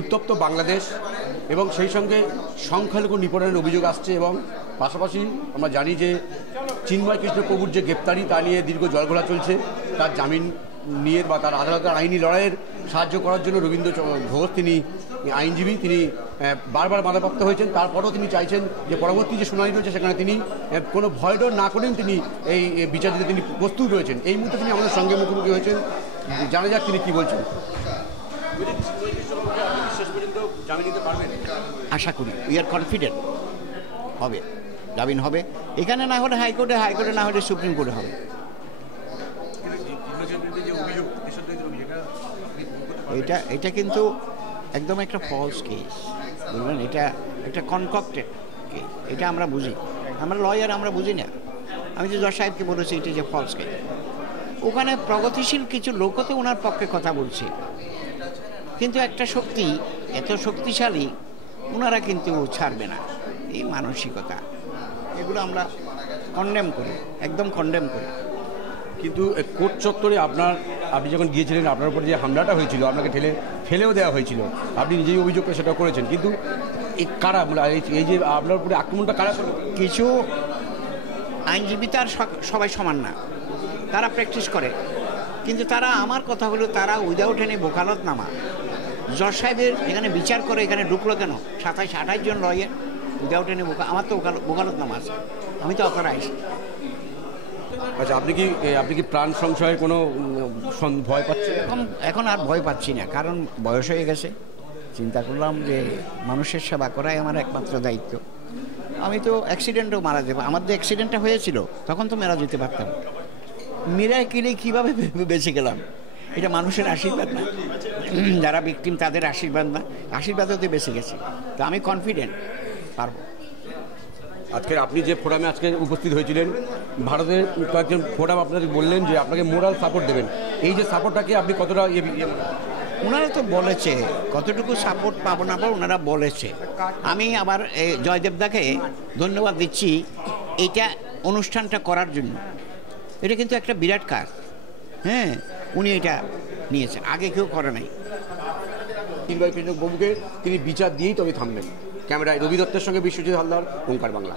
উত্তপ্ত বাংলাদেশ এবং সেই সঙ্গে সংখ্যালঘু নিপীড়নের অভিযোগ আসছে এবং পাশাপাশি আমরা জানি যে চিন্ময় কৃষ্ণ প্রভুর যে গ্রেপ্তারি তা নিয়ে দীর্ঘ জলঘোলা চলছে। তার জামিন নিয়ে বা তার আদালতের আইনি লড়াইয়ের সাহায্য করার জন্য রবীন্দ্র ঘোষ তিনি আইনজীবী, তিনি বারবার বাধাপ্রাপ্ত হয়েছেন। তারপরেও তিনি চাইছেন যে পরবর্তী যে শুনানি রয়েছে সেখানে তিনি কোনো ভয়ডর না করেন তিনি এই বিচার দিতে তিনি প্রস্তুত রয়েছেন। এই মুহূর্তে তিনি আমাদের সঙ্গে মুখোমুখি হয়েছেন, জানা যাক তিনি কী বলছেন। আশা করি, উই আর কনফিডেন্ট হবে, জামিন হবে। এখানে না হলে হাইকোর্টে, হাইকোর্টে না হলে সুপ্রিম কোর্টে হবে। এটা কিন্তু একদম একটা ফলস কেস, বুঝলেন? এটা একটা কনকপ্টেড কেস, এটা আমরা বুঝি, আমরা লয়ার, আমরা বুঝি না। আমি যে জজ সাহেবকে বলেছি এটা যে ফলস কেস, ওখানে প্রগতিশীল কিছু লোকও তো ওনার পক্ষে কথা বলছে, কিন্তু একটা শক্তি এত শক্তিশালী ওনারা কিন্তু ছাড়বে না। এই মানসিকতা, এগুলো আমরা কন্ডেম করি, একদম কন্ডেম করি। কিন্তু কোর্ট চত্বরে আপনি যখন গিয়েছিলেন, আপনার উপর যে হামলাটা হয়েছিল, আপনাকে ফেলেও দেওয়া হয়েছিল, আপনি নিজেই অভিযোগ করে সেটা করেছেন, কিন্তু এই কারা, এই যে আপনার উপরে আক্রমণটা কারা করলো? কিছু আইনজীবী তার সবাই সমান না, তারা প্র্যাকটিস করে, কিন্তু তারা, আমার কথা হলো, তারা উইদাউট এনি ওকালতনামা জজ সাহেবের এখানে বিচার করে এখানে ঢুকলো কেন? 27-28 জন লয়ার উইদাউট এনি আমার তো ওকালতনামা আছে, আমি তো অথরাইজ। আচ্ছা, আপনি কি প্রাণ সংশয়ে কোনো ভয় পাচ্ছেন? এখন আর ভয় পাচ্ছি না, কারণ বয়স হয়ে গেছে। চিন্তা করলাম যে মানুষের সেবা করাই আমার একমাত্র দায়িত্ব। আমি তো অ্যাক্সিডেন্টেও মারা যাবো, আমার যে অ্যাক্সিডেন্টটা হয়েছিল তখন তো মারা যেতে পারতাম, মিরাকেলে কীভাবে বেঁচে গেলাম? এটা মানুষের আশীর্বাদ না, যারা ভিকটিম তাদের আশীর্বাদ না, আশীর্বাদতে বেঁচে গেছে। তো আমি কনফিডেন্ট পারবো। আজকের আপনি যে ফোরামে আজকে উপস্থিত হয়েছিলেন, ভারতের কয়েকজন ফোরাম আপনাদের বললেন যে আপনাকে মোরাল সাপোর্ট দেবেন, এই যে সাপোর্টটাকে আপনি কতটা ওনারা তো বলেছে, কতটুকু সাপোর্ট পাবো না পাবো ওনারা বলেছে। আমি আবার জয়দেবদাকে ধন্যবাদ দিচ্ছি এইটা অনুষ্ঠানটা করার জন্য। এটা কিন্তু একটা বিরাট কাজ, হ্যাঁ, উনি এটা নিয়েছেন, আগে কেউ করে নাই। চিন্ময় কৃষ্ণ বাবুকে তিনি বিচার দিয়েই তবে থামবেন। ক্যামেরায় রবি দত্তের সঙ্গে বিশ্বজিৎ হালদার, ওঙ্কার বাংলা।